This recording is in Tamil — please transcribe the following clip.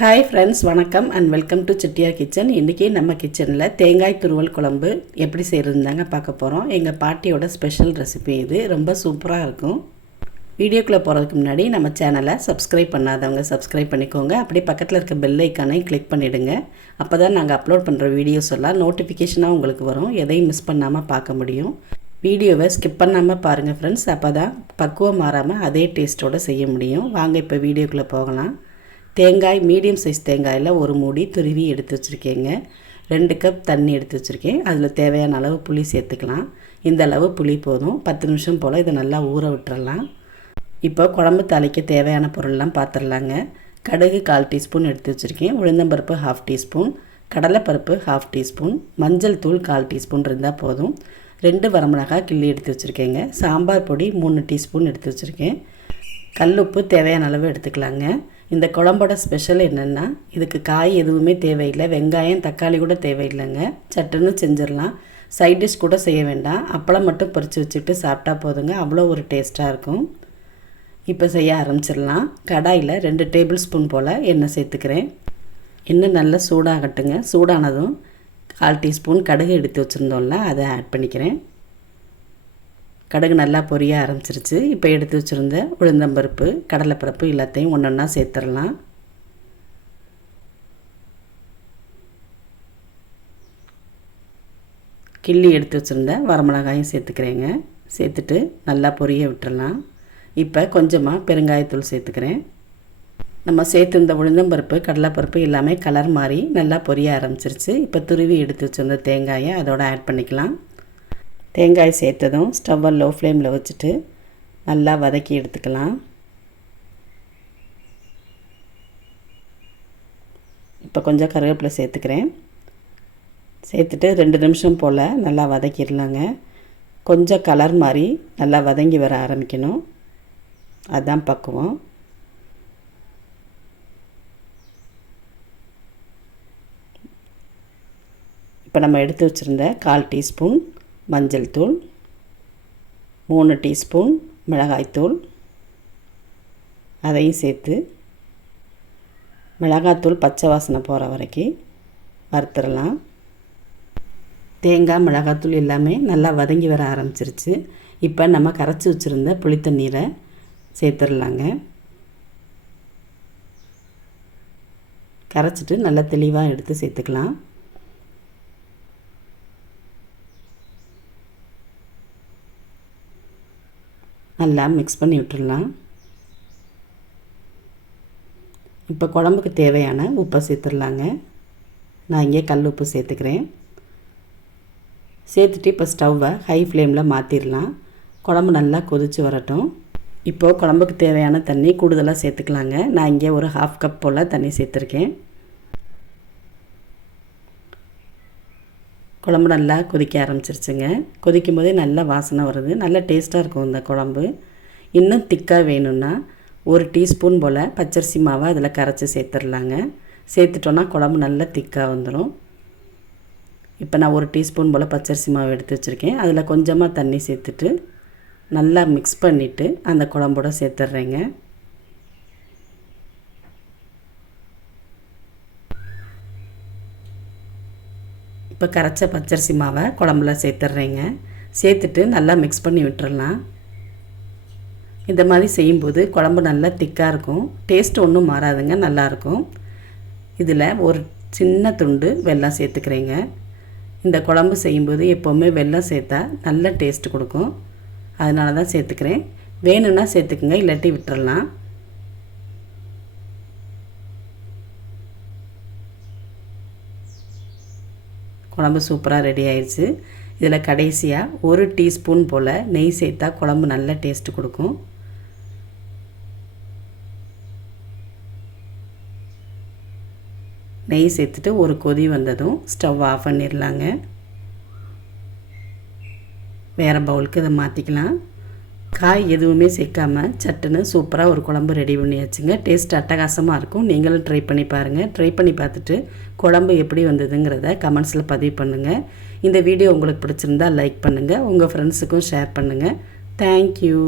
ஹாய் ஃப்ரெண்ட்ஸ் வணக்கம் அண்ட் வெல்கம் டு சிட்டியா கிச்சன் இன்றைக்கி நம்ம கிச்சனில் தேங்காய் துருவல் குழம்பு எப்படி செய்கிறதுந்தாங்க பார்க்க போகிறோம் எங்கள் பாட்டியோட ஸ்பெஷல் ரெசிபி இது. ரொம்ப சூப்பராக இருக்கும். வீடியோக்குள்ளே போகிறதுக்கு முன்னாடி நம்ம சேனலை சப்ஸ்கிரைப் பண்ணாதவங்க சப்ஸ்கிரைப் பண்ணிக்கோங்க. அப்படியே பக்கத்தில் இருக்க பெல் ஐக்கானை கிளிக் பண்ணிவிடுங்க அப்போ தான் நாங்கள் அப்லோட் பண்ணுற வீடியோஸ் எல்லாம் நோட்டிஃபிகேஷனாக உங்களுக்கு வரும். எதையும் மிஸ் பண்ணாமல் பார்க்க முடியும். வீடியோவை ஸ்கிப் பண்ணாமல் பாருங்கள் ஃப்ரெண்ட்ஸ் அப்போ தான் பக்குவம் மாறாமல் அதே டேஸ்ட்டோடு செய்ய முடியும். வாங்க இப்போ வீடியோக்குள்ளே போகலாம். தேங்காய் மீடியம் சைஸ் தேங்காயில் ஒரு மூடி துருவி எடுத்து வச்சுருக்கேங்க. ரெண்டு கப் தண்ணி எடுத்து வச்சுருக்கேன். அதில் தேவையான அளவு புளி சேர்த்துக்கலாம். இந்த அளவு புளி போதும். பத்து நிமிஷம் போல் இதை நல்லா ஊற விட்டுறலாம். இப்போ குழம்பு தாளிக்க தேவையான பொருள்லாம் பார்த்துடலாங்க கடுகு கால் டீஸ்பூன் எடுத்து வச்சுருக்கேன். உளுந்தம்பருப்பு ஹாஃப் டீஸ்பூன். கடலைப்பருப்பு ஹாஃப் டீஸ்பூன். மஞ்சள் தூள் கால் டீஸ்பூன் இருந்தால் போதும். ரெண்டு வரமிளகாய் கிள்ளி எடுத்து வச்சுருக்கேங்க. சாம்பார் பொடி மூணு டீஸ்பூன் எடுத்து வச்சுருக்கேன். கல்லுப்பு தேவையான அளவு எடுத்துக்கலாங்க. இந்த குழம்போட ஸ்பெஷல் என்னென்னா இதுக்கு காய் எதுவுமே தேவையில்லை. வெங்காயம் தக்காளி கூட தேவையில்லைங்க. சட்டுன்னு செஞ்சிடலாம். சைட் டிஷ் கூட செய்ய வேண்டாம். அப்பளம் மட்டும் பொரித்து வச்சுட்டு சாப்பிட்டா போதுங்க. அவ்வளோ ஒரு டேஸ்ட்டாக இருக்கும். இப்போ செய்ய ஆரம்பிச்சிடலாம். கடாயில் ரெண்டு டேபிள் ஸ்பூன் போல் எண்ணெய் சேர்த்துக்கிறேன். எண்ணெய் நல்லா சூடாகட்டுங்க. சூடானதும் கால் டீஸ்பூன் கடுகு எடுத்து வச்சுருந்தோம்ல அதை ஆட் பண்ணிக்கிறேன். கடுகு நல்லா பொரிய ஆரம்பிச்சிருச்சு. இப்போ எடுத்து வச்சுருந்த உளுந்தம்பருப்பு கடலைப்பருப்பு எல்லாத்தையும் ஒன்று ஒன்றா சேர்த்துடலாம். கிள்ளி எடுத்து வச்சுருந்த வரமிளகாயும் சேர்த்துக்கிறேங்க. சேர்த்துட்டு நல்லா பொரிய விட்டுறலாம். இப்போ கொஞ்சமாக பெருங்காயத்தூள் சேர்த்துக்கிறேன். நம்ம சேர்த்துருந்த உளுந்தம்பருப்பு கடலைப்பருப்பு எல்லாமே கலர் மாறி நல்லா பொரிய ஆரம்பிச்சிருச்சு. இப்போ துருவி எடுத்து வச்சுருந்த தேங்காயை அதோட ஆட் பண்ணிக்கலாம். தேங்காய் சேர்த்ததும் ஸ்டவ்வை லோ ஃப்ளேமில் வச்சுட்டு நல்லா வதக்கி எடுத்துக்கலாம். இப்போ கொஞ்சம் கருவேப்பிலை சேர்த்துக்கிறேன். சேர்த்துட்டு ரெண்டு நிமிஷம் போல் நல்லா வதக்கிடலாங்க. கொஞ்சம் கலர் மாதிரி நல்லா வதங்கி வர ஆரம்பிக்கணும். அதுதான் பக்குவம். இப்போ நம்ம எடுத்து வச்சுருந்த கால் டீஸ்பூன் மஞ்சள் தூள் மூணு டீஸ்பூன் மிளகாய்த்தூள் அதையும் சேர்த்து மிளகாத்தூள் பச்சை வாசனை போகிற வரைக்கும் வறுத்துடலாம். தேங்காய் மிளகாத்தூள் எல்லாமே நல்லா வதங்கி வர ஆரம்பிச்சிருச்சு. இப்போ நம்ம கரைச்சி வச்சுருந்த புளித்தண்ணீரை சேர்த்துடலாங்க. கரைச்சிட்டு நல்லா தெளிவாக எடுத்து சேர்த்துக்கலாம். நல்லா மிக்ஸ் பண்ணி விட்டுடலாம். இப்போ குழம்புக்கு தேவையான உப்பை சேர்த்துடலாங்க. நான் இங்கே கல் உப்பு சேர்த்துக்கிறேன். சேர்த்துட்டு இப்போ ஸ்டவ்வை ஹை ஃப்ளேமில் மாற்றிடலாம் குழம்பு நல்லா கொதித்து வரட்டும். இப்போது குழம்புக்கு தேவையான தண்ணி கூடுதலாக சேர்த்துக்கலாங்க. நான் இங்கே ஒரு ஹாஃப் கப் போல் தண்ணி சேர்த்துருக்கேன். குழம்பு நல்லா கொதிக்க ஆரம்பிச்சிருச்சுங்க. கொதிக்கும் போதே நல்லா வாசனை வருது. நல்லா டேஸ்ட்டாக இருக்கும் இந்த குழம்பு. இன்னும் திக்காக வேணும்னா ஒரு டீஸ்பூன் போல் பச்சரிசி மாவை அதில் கரைச்சி சேர்த்துடலாங்க சேர்த்துட்டோன்னா குழம்பு நல்லா திக்காக வந்துடும் இப்போ நான் ஒரு டீஸ்பூன் போல் பச்சரிசி மாவு எடுத்து வச்சுருக்கேன். அதில் கொஞ்சமாக தண்ணி சேர்த்துட்டு நல்லா மிக்ஸ் பண்ணிவிட்டு அந்த குழம்போட சேர்த்துட்றேங்க இப்போ கரைச்ச பச்சரிசி மாவை குழம்புல சேர்த்துட்றேங்க. சேர்த்துட்டு நல்லா மிக்ஸ் பண்ணி விட்டுறலாம். இந்த மாதிரி செய்யும்போது குழம்பு நல்லா திக்காக இருக்கும். டேஸ்ட் ஒன்றும் மாறாதுங்க நல்லாயிருக்கும் இதில் ஒரு சின்ன துண்டு வெல்லம் சேர்த்துக்கிறேங்க. இந்த குழம்பு செய்யும்போது எப்போவுமே வெல்லம் சேர்த்தா நல்ல டேஸ்ட் கொடுக்கும். அதனால தான் சேர்த்துக்கிறேன். வேணும்னா சேர்த்துக்குங்க இல்லாட்டி விட்டுறலாம். குழம்பு சூப்பராக ரெடி ஆயிடுச்சு. இதில் கடைசியாக ஒரு டீஸ்பூன் போல் நெய் சேர்த்தா குழம்பு நல்ல டேஸ்ட்டு கொடுக்கும். நெய் சேர்த்துட்டு ஒரு கொதி வந்ததும் ஸ்டவ் ஆஃப் பண்ணிடலாங்க வேறு பவுலுக்கு இதை மாற்றிக்கலாம் காய் எதுவுமே சேர்க்காம சட்டுன்னு சூப்பராக ஒரு குழம்பு ரெடி பண்ணியாச்சுங்க. டேஸ்ட் அட்டகாசமாக இருக்கும். நீங்களும் ட்ரை பண்ணி பாருங்கள் ட்ரை பண்ணி பார்த்துட்டு குழம்பு எப்படி வந்ததுங்கிறத கமெண்ட்ஸில் பதிவு பண்ணுங்கள் இந்த வீடியோ உங்களுக்கு பிடிச்சிருந்தா லைக் பண்ணுங்கள் உங்கள் ஃப்ரெண்ட்ஸுக்கும் ஷேர் பண்ணுங்கள் தேங்க்யூ